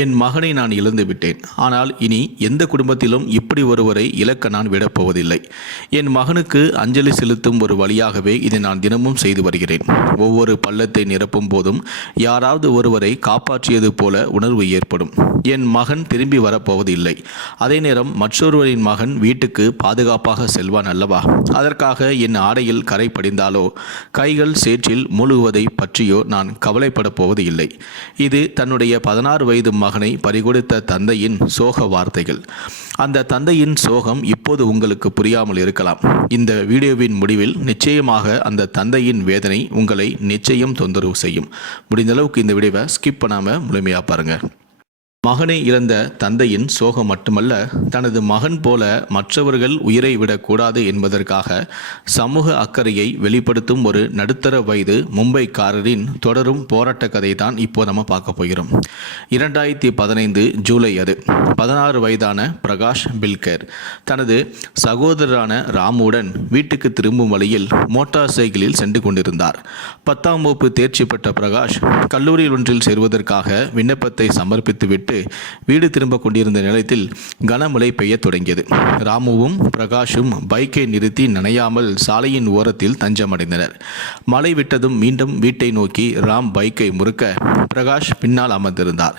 என் மகனை நான் இழந்து விட்டேன். ஆனால் இனி எந்த குடும்பத்திலும் இப்படி ஒருவரை இழக்க நான் விடப்போவதில்லை. என் மகனுக்கு அஞ்சலி செலுத்தும் ஒரு வழியாகவே இதை நான் தினமும் செய்து வருகிறேன். ஒவ்வொரு பள்ளத்தை நிரப்பும் போதும் யாராவது ஒருவரை காப்பாற்றியது போல உணர்வு ஏற்படும். என் மகன் திரும்பி வரப்போவதில்லை. அதே நேரம் மற்றொருவரின் மகன் வீட்டுக்கு பாதுகாப்பாக செல்வான் அல்லவா? அதற்காக என் ஆடையில் கரை படிந்தாலோ கைகள் சேற்றில் மூழ்குவதை பற்றியோ நான் கவலைப்படப் போவது இல்லை இது தன்னுடைய பதினாறு வயது மகனை பறிகொடுத்த தந்தையின் சோக வார்த்தைகள். அந்த தந்தையின் சோகம் இப்போது உங்களுக்கு புரியாமல் இருக்கலாம். இந்த வீடியோவின் முடிவில் நிச்சயமாக அந்த தந்தையின் வேதனை உங்களை நிச்சயம் தொந்தரவு செய்யும். முடிந்தளவுக்கு இந்த வீடியோவை ஸ்கிப் பண்ணாமல் முழுமையாக பாருங்கள் மகனை இழந்த தந்தையின் சோகம் மட்டுமல்ல தனது மகன் போல மற்றவர்கள் உயிரை விடக்கூடாது என்பதற்காக சமூக அக்கறையை வெளிப்படுத்தும் ஒரு நடுத்தர வயது மும்பைக்காரரின் தொடரும் போராட்ட கதை தான் இப்போ நம்ம பார்க்க போகிறோம். இரண்டாயிரத்தி பதினைந்து ஜூலை அது. பதினாறு வயதான பிரகாஷ் பில்கர் தனது சகோதரரான ராமுடன் வீட்டுக்கு திரும்பும் வழியில் மோட்டார் சைக்கிளில் சென்று கொண்டிருந்தார். பத்தாம் வகுப்பு தேர்ச்சி பெற்ற பிரகாஷ் கல்லூரி ஒன்றில் சேர்வதற்காக விண்ணப்பத்தை சமர்ப்பித்துவிட்டு வீடு திரும்ப கொண்டிருந்த நிலையத்தில் கனமழை பெய்யத் தொடங்கியது. ராமுவும் பிரகாஷும் பைக்கை நிறுத்தி நனையாமல் சாலையின் ஓரத்தில் தஞ்சமடைந்தனர். மழை விட்டதும் மீண்டும் வீட்டை நோக்கி ராம் பைக்கை முறுக்க பிரகாஷ் பின்னால் அமர்ந்திருந்தார்.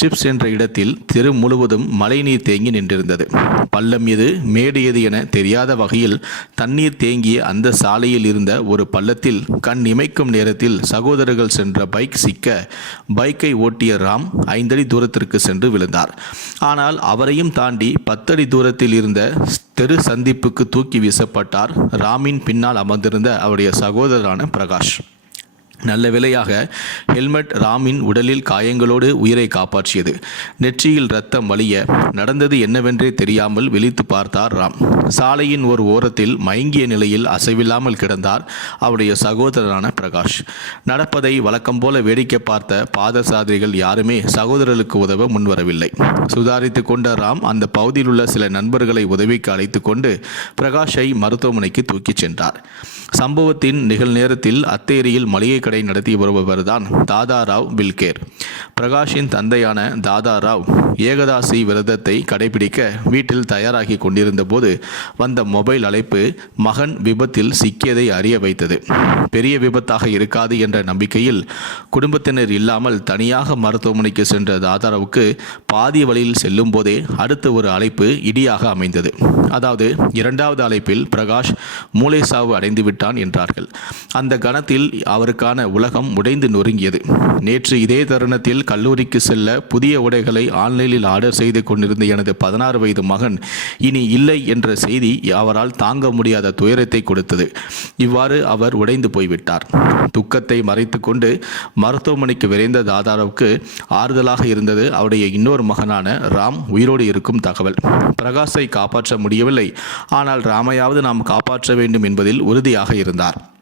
சிப்ஸ் என்ற இடத்தில் தெரு முழுவதும் மழைநீர் தேங்கி நின்றிருந்தது. பள்ளம் எது மேடு எது என தெரியாத வகையில் தண்ணீர் தேங்கிய அந்த சாலையில் இருந்த ஒரு பள்ளத்தில் கண் இமைக்கும் நேரத்தில் சகோதரர்கள் சென்ற பைக் சிக்க பைக்கை ஓட்டிய ராம் ஐந்தடி தூரத்திற்கு சென்று விழுந்தார். ஆனால் அவரையும் தாண்டி பத்தடி தூரத்தில் இருந்த தெரு சந்திப்புக்கு தூக்கி வீசப்பட்டார். ராமின் பின்னால் அமர்ந்திருந்த அவருடைய சகோதரரான பிரகாஷ். நல்ல விலையாக ஹெல்மெட் ராமின் உடலில் காயங்களோடு உயிரை காப்பாற்றியது. நெற்றியில் ரத்தம் வலிய நடந்தது என்னவென்றே தெரியாமல் விழித்து பார்த்தார் ராம். சாலையின் ஒரு ஓரத்தில் மயங்கிய நிலையில் அசைவில்லாமல் கிடந்தார் அவருடைய சகோதரரான பிரகாஷ். நடப்பதை வழக்கம் போல வேடிக்கை பார்த்த பாதசாதிரிகள் யாருமே சகோதரர்களுக்கு உதவ முன்வரவில்லை. சுதாரித்து கொண்ட ராம் அந்த பகுதியில் உள்ள சில நண்பர்களை உதவிக்கு அழைத்து கொண்டு பிரகாஷை மருத்துவமனைக்கு தூக்கிச் சென்றார். சம்பவத்தின் நிகழ்நேரத்தில் அத்தேரியில் மளிகை கடை நடத்தி வருபவர்தான் தாதாராவ் பில்கேர் பிரகாஷின் தந்தையான தாதாராவ் ஏகதாசி விரதத்தை கடைபிடிக்க வீட்டில் தயாராகி கொண்டிருந்த போது வந்த மொபைல் அழைப்பு மகன் விபத்தில் சிக்கியதை அறிய வைத்தது. பெரிய விபத்தாக இருக்காது என்ற நம்பிக்கையில் குடும்பத்தினர் இல்லாமல் தனியாக மருத்துவமனைக்கு சென்ற தாதாராவுக்கு பாதி வழியில் செல்லும் போதே அடுத்த ஒரு அழைப்பு இடியாக அமைந்தது. அதாவது இரண்டாவது அழைப்பில் பிரகாஷ் மூளை சாவு அடைந்து விட்டான் என்றார்கள். அந்த கணத்தில் அவருக்கான உலகம் உடைந்து நொறுங்கியது. நேற்று இதே தருணத்தில் கல்லூரிக்கு செல்ல புதிய உடைகளை ஆன்லைனில் ஆர்டர் செய்து கொண்டிருந்த எனது பதினாறு வயது மகன் இனி இல்லை என்ற செய்தி அவரால் தாங்க முடியாத துயரத்தை கொடுத்தது. இவ்வாறு அவர் உடைந்து போய்விட்டார். துக்கத்தை மறைத்து கொண்டு மருத்துவமனைக்கு விரைந்த தாதாராவுக்கு ஆறுதலாக இருந்தது அவருடைய இன்னொரு மகனான ராம் உயிரோடு இருக்கும் தகவல். பிரகாஷை காப்பாற்ற முடியவில்லை. ஆனால் ராமையாவது நாம் காப்பாற்ற வேண்டும் என்பதில் உறுதியாக இருந்தார்.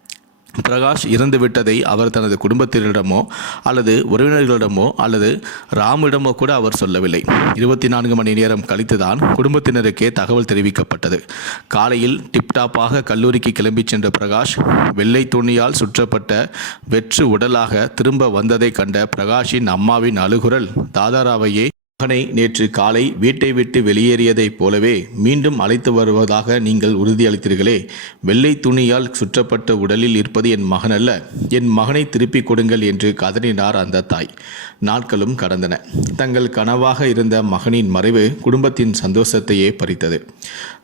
பிரகாஷ் இறந்துவிட்டதை அவர் தனது குடும்பத்தினரிடமோ அல்லது உறவினர்களிடமோ அல்லது ராமிடமோ கூட அவர் சொல்லவில்லை. இருபத்தி நான்கு மணி நேரம் கழித்துதான் குடும்பத்தினருக்கே தகவல் தெரிவிக்கப்பட்டது. காலையில் டிப்டாப்பாக கல்லூரிக்கு கிளம்பிச் சென்ற பிரகாஷ் வெள்ளை துணியால் சுற்றப்பட்ட வெற்று உடலாக திரும்ப வந்ததை கண்ட பிரகாஷின் அம்மாவின் அழுகுரல் தாதாராவையே மகனை நேற்று காலை வீட்டை விட்டு வெளியேறியதைப் போலவே மீண்டும் அழைத்து வருவதாக நீங்கள் உறுதியளித்தீர்களே. வெள்ளை துணியால் சுற்றப்பட்ட உடலில் இருப்பது என் மகன் அல்ல என் மகனை திருப்பிக் கொடுங்கள் என்று கதறினார் அந்த தாய். நாட்களும் கடந்தன. தங்கள் கனவாக இருந்த மகனின் மறைவு குடும்பத்தின் சந்தோஷத்தையே பறித்தது.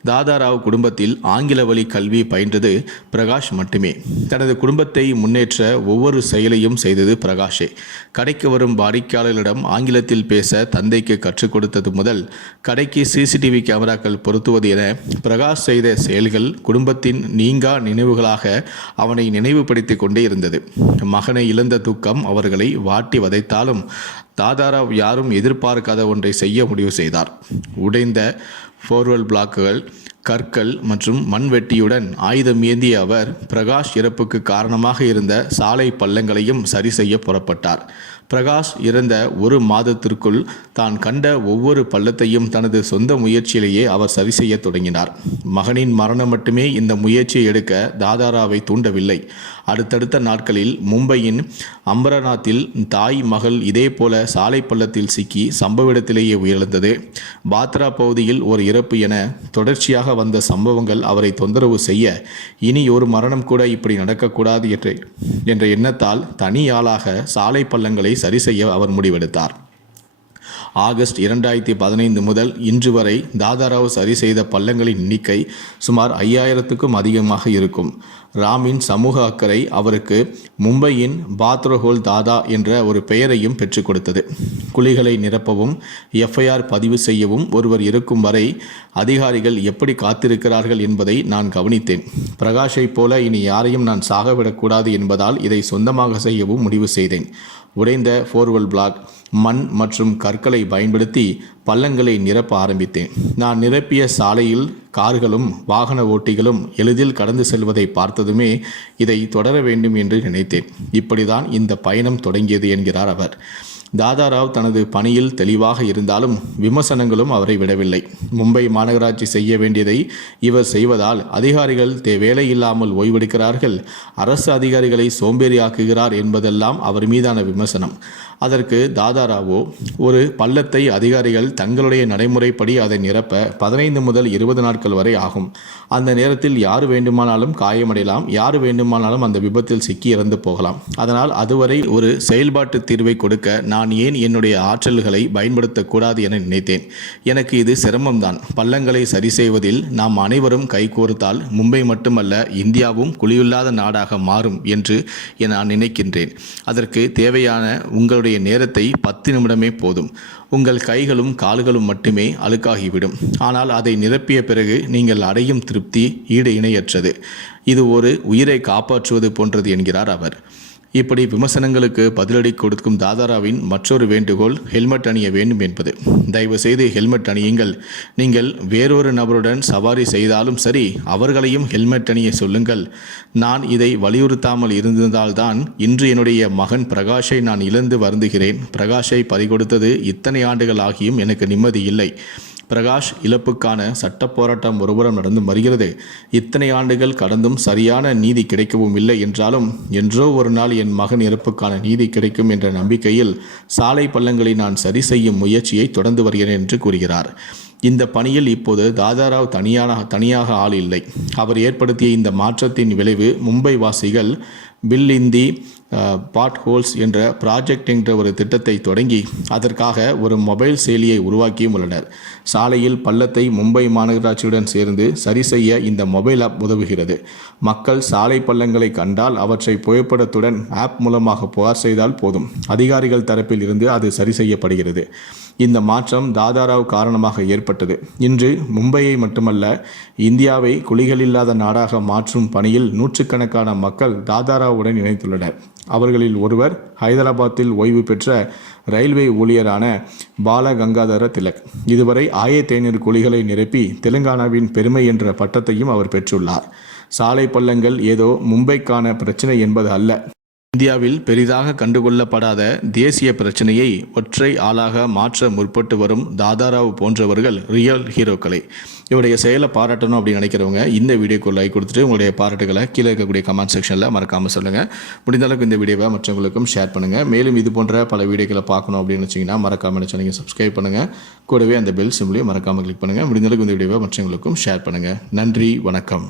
தாதாராவ் குடும்பத்தில் ஆங்கில வழி கல்வி பயின்றது பிரகாஷ் மட்டுமே. தனது குடும்பத்தை முன்னேற்ற ஒவ்வொரு செயலையும் செய்தது பிரகாஷே. கடைக்கு வரும் வாடிக்கையாளர்களிடம் ஆங்கிலத்தில் பேச தந்தைக்கு கற்றுக் கொடுத்தது முதல் கடைக்கு சிசிடிவி கேமராக்கள் பொருத்துவது என பிரகாஷ் செய்த செயல்கள் குடும்பத்தின் நீங்கா நினைவுகளாக அவனை நினைவுபடுத்தி கொண்டே இருந்தது. மகனை இழந்த துக்கம் அவர்களை வாட்டி வதைத்தாலும் தாதாராவ் யாரும் எதிர்பார்க்காத ஒன்றை செய்ய முடிவு செய்தார். உடைந்த ஃபோர்வெல் பிளாக்குகள் கற்கள் மற்றும் மண்வெட்டியுடன் ஆயுதம் ஏந்திய அவர் பிரகாஷ் இறப்புக்கு காரணமாக இருந்த சாலை பள்ளங்களையும் சரி செய்ய புறப்பட்டார். பிரகாஷ் இறந்த ஒரு மாதத்திற்குள் தான் கண்ட ஒவ்வொரு பள்ளத்தையும் தனது சொந்த முயற்சியிலேயே அவர் சரி செய்ய தொடங்கினார். மகனின் மரணம் மட்டுமே இந்த முயற்சியை எடுக்க தாதாராவை தூண்டவில்லை. அடுத்தடுத்த நாட்களில் மும்பையின் அம்பரநாத்தில் தாய் மகள் இதேபோல சாலை பள்ளத்தில் சிக்கி சம்பவ இடத்திலேயே உயிரிழந்தது. பாத்ரா பகுதியில் ஒரு இறப்பு என தொடர்ச்சியாக வந்த சம்பவங்கள் அவரை தொந்தரவு செய்ய இனி ஒரு மரணம் கூட இப்படி நடக்கக்கூடாது என்ற என்ற எண்ணத்தால் தனி ஆளாக சாலை பள்ளங்களை சரி செய்ய அவர் முடிவெடுத்தார். ஆகஸ்ட் இரண்டாயிரத்தி பதினைந்து முதல் இன்று வரை தாதாராவ் சரி செய்த பள்ளங்களின் எண்ணிக்கை சுமார் ஐயாயிரத்துக்கும் அதிகமாக இருக்கும். ராமின் சமூக அக்கறை அவருக்கு மும்பையின் பாத்ரோஹோல் தாதா என்ற ஒரு பெயரையும் பெற்றுக் கொடுத்தது. குழிகளை நிரப்பவும் எஃப்ஐஆர் பதிவு செய்யவும் ஒருவர் இருக்கும் வரை அதிகாரிகள் எப்படி காத்திருக்கிறார்கள் என்பதை நான் கவனித்தேன். பிரகாஷை போல இனி யாரையும் நான் சாகவிடக்கூடாது என்பதால் இதை சொந்தமாக செய்யவும் முடிவு செய்தேன். உடைந்த ஃபோர்வெல் பிளாக் மண் மற்றும் கற்களை பயன்படுத்தி பள்ளங்களை நிரப்ப ஆரம்பித்தேன். நான் நிரப்பிய சாலையில் கார்களும் வாகன ஓட்டிகளும் எளிதில் கடந்து செல்வதை பார்த்ததுமே இதை தொடர வேண்டும் என்று நினைத்தேன். இப்படிதான் இந்த பயணம் தொடங்கியது என்கிறார் அவர். தாதாராவ் தனது பணியில் தெளிவாக இருந்தாலும் விமர்சனங்களும் அவரை விடவில்லை. மும்பை மாநகராட்சி செய்ய வேண்டியதை இவர் செய்வதால் அதிகாரிகள் தே வேலையில்லாமல் ஓய்வெடுக்கிறார்கள். அரசு அதிகாரிகளை சோம்பேறியாக்குகிறார் என்பதெல்லாம் அவர் மீதான விமர்சனம். அதற்கு தாதாராவோ ஒரு பள்ளத்தை அதிகாரிகள் தங்களுடைய நடைமுறைப்படி அதை நிரப்ப பதினைந்து முதல் இருபது நாட்கள் வரை ஆகும். அந்த நேரத்தில் யார் வேண்டுமானாலும் காயமடையலாம் யார் வேண்டுமானாலும் அந்த விபத்தில் சிக்கி இறந்து போகலாம். அதனால் அதுவரை ஒரு செயல்பாட்டு தீர்வை கொடுக்க நான் ஏன் என்னுடைய ஆற்றல்களை பயன்படுத்தக்கூடாது என நினைத்தேன்? எனக்கு இது சிரமம்தான். பள்ளங்களை சரி செய்வதில் நாம் அனைவரும் கைகோர்த்தால் மும்பை மட்டுமல்ல இந்தியாவும் குழியில்லாத நாடாக மாறும் என்று நான் நினைக்கின்றேன். அதற்கு தேவையான உங்களுடைய நேரத்தை பத்து நிமிடமே போதும். உங்கள் கைகளும் கால்களும் மட்டுமே அழுக்காகிவிடும். ஆனால் அதை நிரப்பிய பிறகு நீங்கள் அடையும் திருப்தி ஈடு இணையற்றது. இது ஒரு உயிரை காப்பாற்றுவது போன்றது என்கிறார் அவர். இப்படி விமர்சனங்களுக்கு பதிலடி கொடுக்கும் தாதாராவின் மற்றொரு வேண்டுகோள் ஹெல்மெட் அணிய வேண்டும் என்பது. தயவு செய்து ஹெல்மெட் அணியுங்கள். நீங்கள் வேறொரு நபருடன் சவாரி செய்தாலும் சரி அவர்களையும் ஹெல்மெட் அணிய சொல்லுங்கள். நான் இதை வலியுறுத்தாமல் இருந்திருந்தால்தான் இன்று என்னுடைய மகன் பிரகாஷை நான் இழந்து வருந்துகிறேன். பிரகாஷை பறிகொடுத்தது இத்தனை ஆண்டுகள் ஆகியும் எனக்கு நிம்மதி இல்லை. பிரகாஷ் இழப்புக்கான சட்ட போராட்டம் ஒருபுறம் நடந்து வருகிறது. இத்தனை ஆண்டுகள் கடந்தும் சரியான நீதி கிடைக்கவும் இல்லை என்றாலும் என்றோ ஒரு நாள் என் மகன் இறப்புக்கான நீதி கிடைக்கும் என்ற நம்பிக்கையில் சாலை பள்ளங்களை நான் சரி செய்யும் முயற்சியை தொடர்ந்து வருகிறேன் என்று கூறுகிறார். இந்த பணியில் இப்போது தாதாராவ் தனியான தனியாக ஆள் இல்லை. அவர் ஏற்படுத்திய இந்த மாற்றத்தின் விளைவு மும்பை வாசிகள் பில் இந்தி பாட் ஹோல்ஸ் என்ற ப்ராஜெக்ட் என்ற ஒரு திட்டத்தை தொடங்கி அதற்காக ஒரு மொபைல் செயலியை உருவாக்கியும் உள்ளனர். சாலையில் பள்ளத்தை மும்பை மாநகராட்சியுடன் சேர்ந்து சரி செய்ய இந்த மொபைல் ஆப் உதவுகிறது. மக்கள் சாலை பள்ளங்களை கண்டால் அவற்றை புகைப்படத்துடன் ஆப் மூலமாக புகார் செய்தால் போதும். அதிகாரிகள் தரப்பில் இருந்து அது சரி செய்யப்படுகிறது. இந்த மாற்றம் தாதாராவ் காரணமாக ஏற்பட்டது. இன்று மும்பையை மட்டுமல்ல இந்தியாவை குழிகள் இல்லாத நாடாக மாற்றும் பணியில் நூற்றுக்கணக்கான மக்கள் தாதாராவுடன் இணைத்துள்ளனர். அவர்களில் ஒருவர் ஹைதராபாத்தில் ஓய்வு பெற்ற ரயில்வே ஊழியரான பால கங்காதர திலக். இதுவரை ஆயிரத்தி ஐநூறு குழிகளை நிரப்பி தெலுங்கானாவின் பெருமை என்ற பட்டத்தையும் அவர் பெற்றுள்ளார். சாலை பள்ளங்கள் ஏதோ மும்பைக்கான பிரச்சனை என்பது அல்ல. இந்தியாவில் பெரிதாக கண்டுகொள்ளப்படாத தேசிய பிரச்சனையை ஒற்றை ஆளாக மாற்ற முற்பட்டு வரும் தாதாராவ் போன்றவர்கள் ரியல் ஹீரோக்களை. இவருடைய செயலை பாராட்டணும் அப்படின்னு நினைக்கிறவங்க இந்த வீடியோக்கு லைக் கொடுத்துட்டு உங்களுடைய பாராட்டுகளை கீழே இருக்கக்கூடிய கமெண்ட் செக்ஷனில் மறக்காமல் சொல்லுங்கள் முடிந்த அளவுக்கு இந்த வீடியோவை மற்றவங்களுக்கும் ஷேர் பண்ணுங்கள் மேலும் இது போன்ற பல வீடியோக்களை பார்க்கணும் அப்படின்னு வச்சிங்கன்னா மறக்காமல் சேனலை சப்ஸ்கிரைப் பண்ணுங்கள் கூடவே அந்த பெல் சிம்லையும் மறக்காமல் கிளிக் பண்ணுங்கள் முடிந்த அளவுக்கு இந்த வீடியோவை மற்றவங்களுக்கும் ஷேர் பண்ணுங்கள் நன்றி வணக்கம்.